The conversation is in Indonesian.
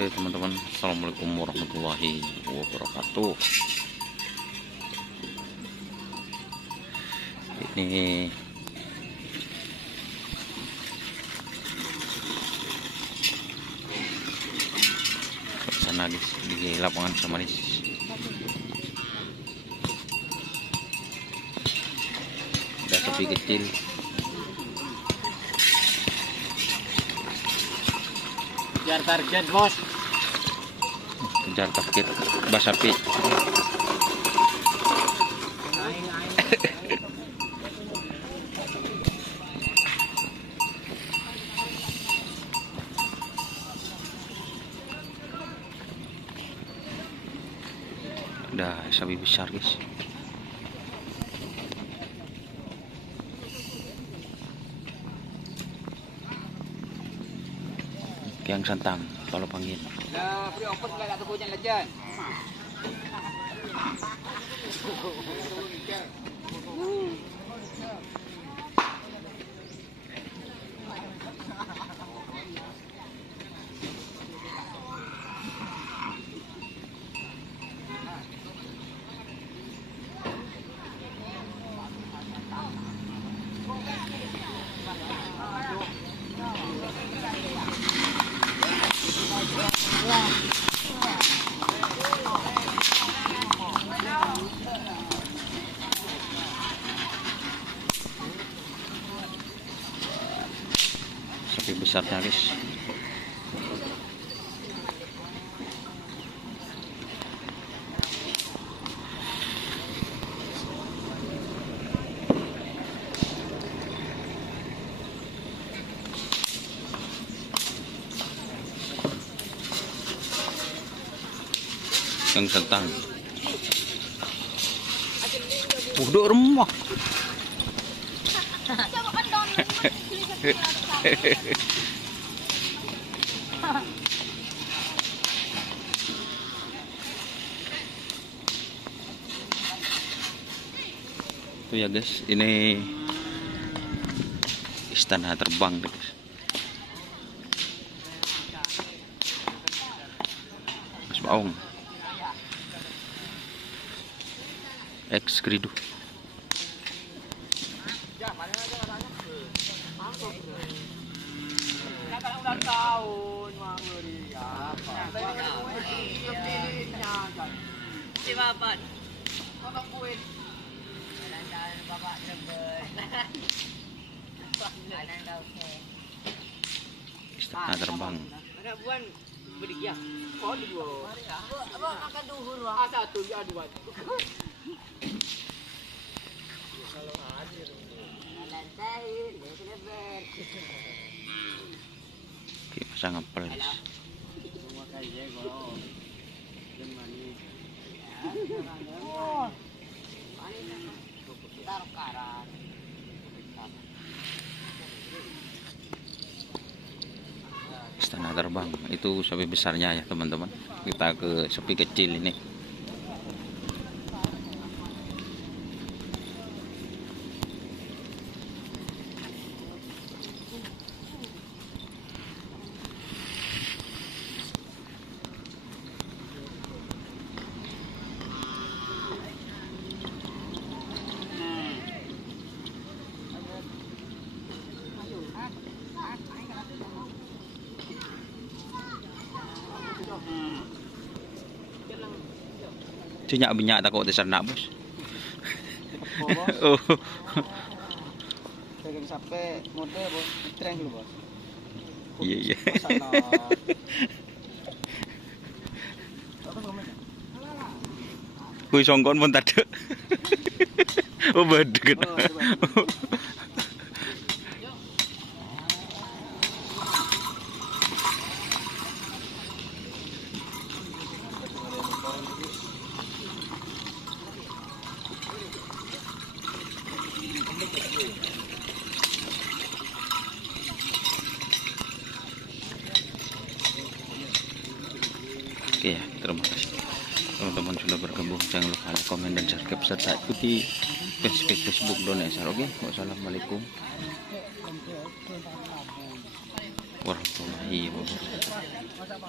Oke teman-teman, assalamualaikum warahmatullahi wabarakatuh. Ini suasana di lapangan Samanis. Ada sapi kecil. Kejar target, bos. Kejar target basapi. Ada sapi besar, guys. Yang santang kalau panggil. Lah, free offer kalau tak hujan lejan. Sapi besarnya, guys. Yang santang. Udah remah. Tuh ya, guys, ini istana terbang, guys. Mas Baung X Gridu. Istana terbang. Anak buan berdiam. Oh, dua. Abang makan duhur, Bang. Satu, dua. Kalau hadir. Oke, pasang apel. Semua kayak kalau dan manis. Istana terbang itu sapi besarnya ya, teman-teman. Kita ke sapi kecil ini. Cunyak minyak takut disernak, bos. Oh. Pegang sampai mode, bos. Treng dulu, bos. Iya. Kuy songkon pun tadi. Oh, bedeg. Oke ya, terima kasih teman-teman sudah bergabung. Jangan lupa like, komen, dan subscribe serta ikuti Facebook Donesar. Oke, wassalamualaikum warahmatullahi wabarakatuh.